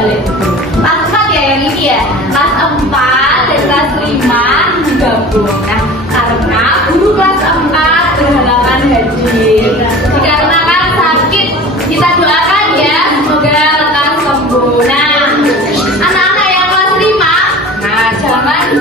balik dulu. Kelas 4 ya yang ini ya. Kelas 4 dan kelas 5 digabung. Nah, karena guru kelas 4 berhalangan hadir. Dikarenakan sakit, kita doakan ya semoga lekas sembuh. Nah, anak-anak yang kelas 5, nah jangan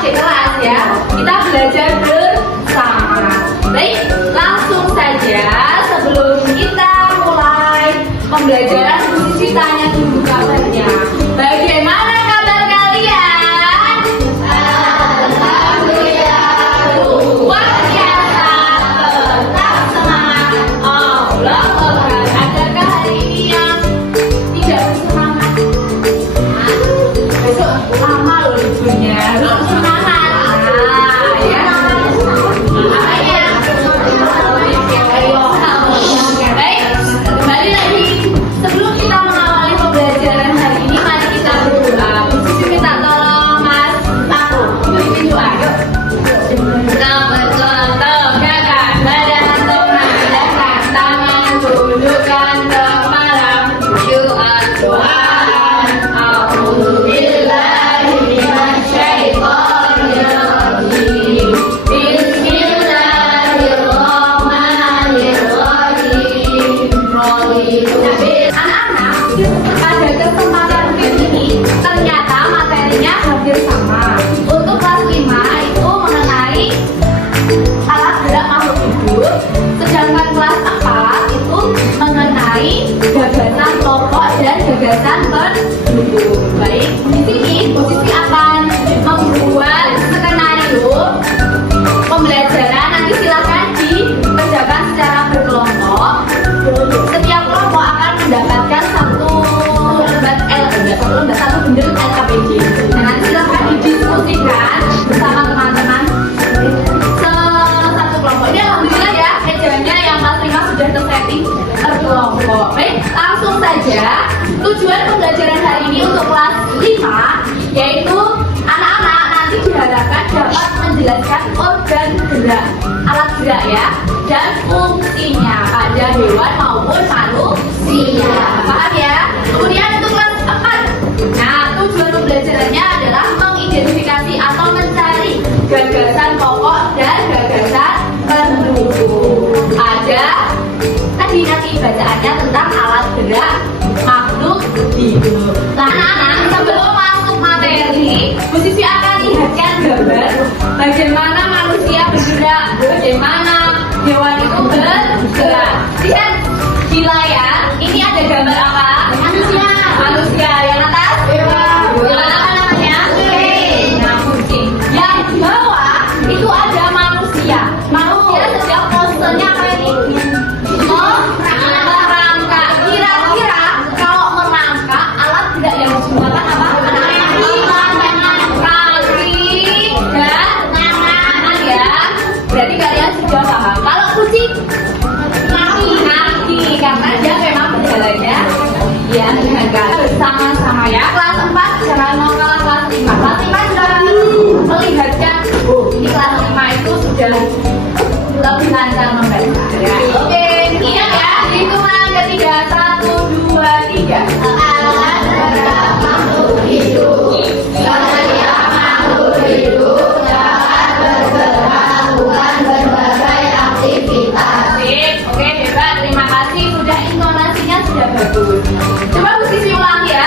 di kelas ya. Kita belajar bersama. Baik, langsung saja sebelum kita mulai pembelajaran posisi tanya dulu kabarnya. Bagaimana kabar kalian? Alhamdulillah luar biasa, tetap semangat. Allah Akbar. Adakah hari ini yang tidak bersemangat? Besok lama loh liburnya. Gagasan penduduk. Baik, di sini posisi akan membuat skenario pembelajaran. Nanti silakan dikerjakan secara berkelompok. Setiap kelompok akan mendapatkan satu bundel LKPD. Nah, nanti silakan didiskusikan bersama teman-teman satu kelompok. Ini alhamdulillah ya, mejanya yang kelas 5 sudah tersetting berkelompok. Baik, langsung saja. Tujuan pembelajaran hari ini untuk kelas 5 yaitu anak-anak nanti diharapkan dapat menjelaskan organ gerak, alat gerak ya, dan fungsinya pada hewan maupun manusia. Paham ya? Kemudian untuk kelas 4, nah tujuan pembelajarannya adalah mengidentifikasi atau mencari gagasan pokok dan gagasan pendukung. Ada tadi nanti bacaannya tentang alat gerak makhluk hidup. Nah, anak-anak sebelum masuk materi, Bu Sisi akan lihatkan gambar bagaimana manusia bergerak, bagaimana hewan itu bergerak. Lihat di layar, ini ada gambar apa? Manusia. Manusia yang atas? Hewan. Apa namanya? Kucing. Nah, kucing. Yang di bawah itu ada manusia. Manusia setiap posturnya apa ini? Berarti kalian sudah paham. Kalau kucing kaki, karena dia memang berjalannya ya dengan kaki. Bersama-sama ya. Kelas 4 jangan mau kalah kelas 5. Kelas 5 sudah melihatkan, ini kelas 5 itu sudah lebih lancar membaca ya. Oke, ingat ya, hitungan ketiga, 1, 2, 3. Alat gerak makhluk hidup. Setiap makhluk hidup dapat bergerak berbagai aktivitas. Oke, hebat, terima kasih. Sudah intonasinya sudah bagus. Coba Bu Sisi ulangi ya,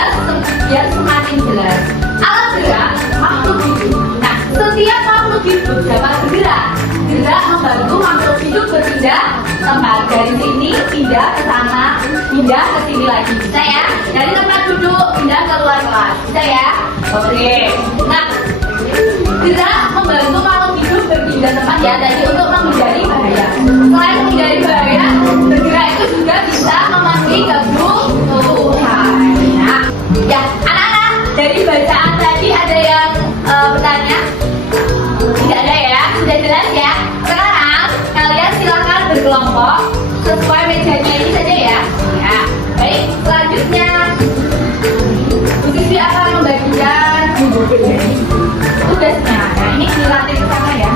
biar semakin jelas. Alat gerak makhluk hidup. Nah, setiap makhluk hidup dapat bergerak. Gerak membantu makhluk hidup berpindah tempat. Dari sini pindah ke sana, pindah ke sini lagi. Bisa ya? Dari tempat duduk pindah ke luar kelas. Bisa ya? Oke. Nah, gerak membantu makhluk hidup berpindah tempat ya, tadi untuk menghindari bahaya. Selain menghindari bahaya, bergerak itu juga bisa memenuhi kebutuhan. Nah, ya anak-anak, dari bacaan tadi ada yang bertanya? Tidak ada ya? Sudah jelas ya? Sekarang kalian silakan berkelompok sesuai mejanya ini saja ya. Ya, baik. Selanjutnya Bu Sisi akan membagikan tugasnya. Nah, ini dilatih bersama ya.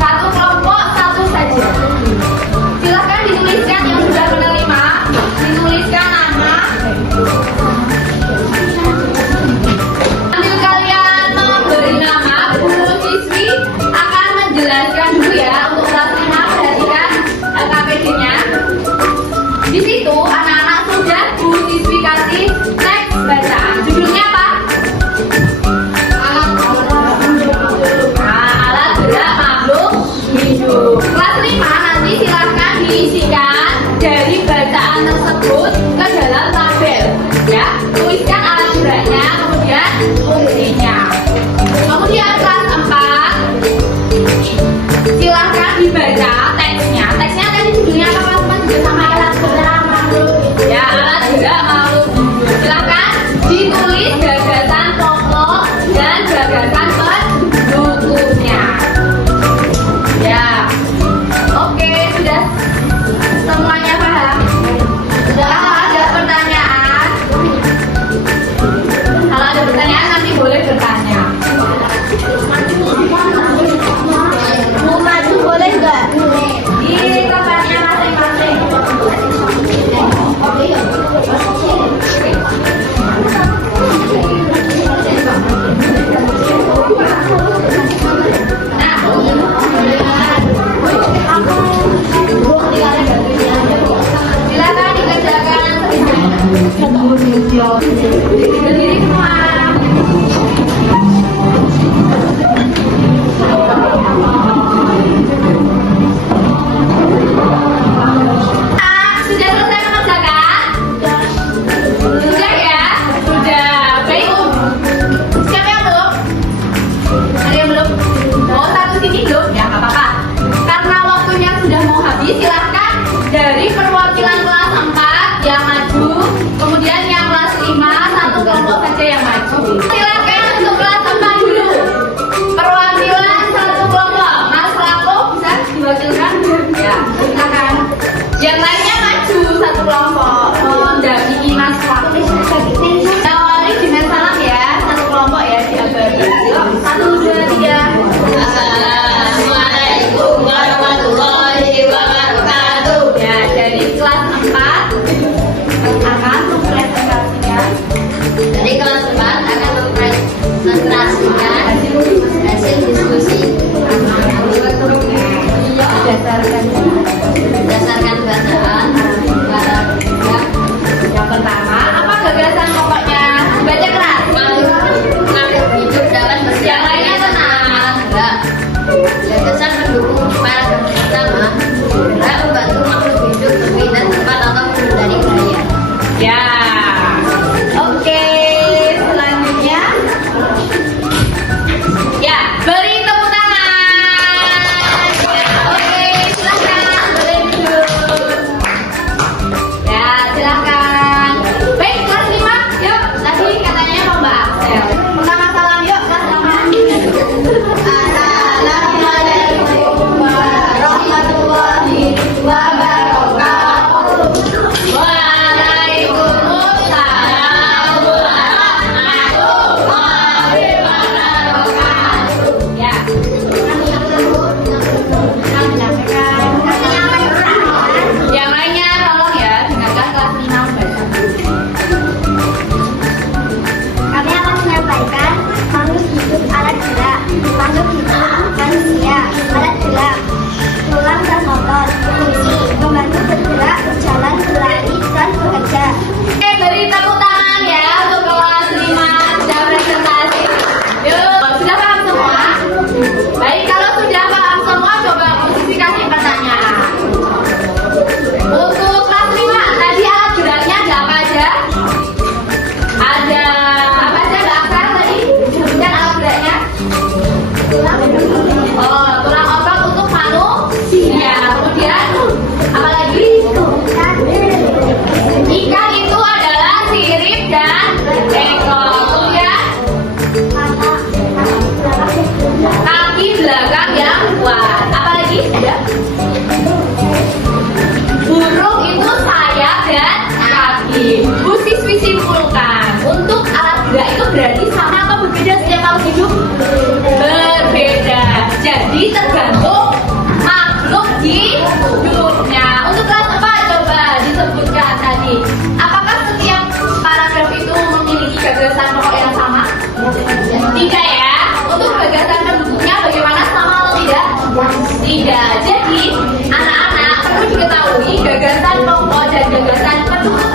Satu kelompok, satu saja. dibaca teksnya. Teksnya tadi judulnya apa teman-teman? Juga sama alat gerak makhluk. Ya, alat gerak makhluk. Silakan ditulis gagasan pokok dan gagasan pendukungnya. Ya, oke, sudah semuanya paham? Kalau ada pertanyaan, nanti boleh bertanya. Mau maju boleh nggak? Di tempatnya masing-masing. Silakan dikerjakan berdiri semua. Sudah selesai mengerjakan? Sudah ya? Sudah. Baik. Siapa yang belum? Ada yang belum? Oh, satu sini belum? Ya, nggak apa-apa. Karena waktunya sudah mau habis, silahkan dari perwakilan kelas 4 yang maju, kemudian yang kelas 5, satu kelompok saja yang maju. Silahkan untuk kelas 4 dulu. Perwakilan satu kelompok. Mas Rako bisa diwakilkan? Ya, silakan. Yang lainnya maju satu kelompok mendampingi Mas Rako. Awali dengan salam ya, satu kelompok ya diabadi. 1, 2, 3. Assalamualaikum warahmatullahi wabarakatuh. Ya, dari kelas 4 akan mempresentasikan. Dari kelas 4 akan mempresentasikan hasil diskusi berdasarkan bacaan paragraf. Yang pertama, apa gagasan pokoknya? Baca keras. Makhluk hidup dapat Yang lainnya tenang. bergerak. Gagasan pendukung paragraf pertama, bergerak membantu makhluk hidup berpindah tempat atau menghindari bahaya. Ya. Oke, selanjutnya. Ya, beri tepuk tangan. Ya, oke, silakan boleh duduk. Ya, silakan. Baik, kelas 5. Yuk, tadi katanya mau Mbak Axel. Pertama salam yuk, kelas 5. Assalamualaikum warahmatullahi wabarakatuh. Waalaikumsalam warahmatullahi wabarakatuh. Ya. Yang lainnya tolong ya, dengarkan kelas 5 membaca. Kami akan menyampaikan makhluk hidup alat gerak, makhluk hidup manusia, alat gerak, tulang dan motor, fungsi, membantu bergerak, berjalan, berlari, dan bekerja. Oke, beri tepuk tangan ya untuk kelas 5 sudah presentasi. Yuk, sudah paham semua? Baik, kalau sudah paham semua, coba posisi kasih pertanyaan. Untuk kelas 5, tadi alat geraknya ada apa aja? Ada apa aja Mbak Axel tadi? Sebutkan alat geraknya. Oh, tulang otot untuk manusia. Kemudian apa lagi? Ikan itu adalah sirip dan ekor. Kemudian kaki belakang yang kuat. Apa lagi? Ada? Burung itu sayap dan kaki. Bu siswi simpulkan, untuk alat gerak itu berarti sama atau berbeda setiap makhluk hidup? Berbeda. Jadi tergantung makhluk hidupnya. Untuk kelas 4 coba disebutkan tadi. Apakah setiap paragraf itu memiliki gagasan pokok yang sama? Tidak ya. Untuk gagasan pendukungnya bagaimana, sama atau tidak? Tidak. Jadi anak-anak perlu diketahui gagasan pokok dan gagasan pendukung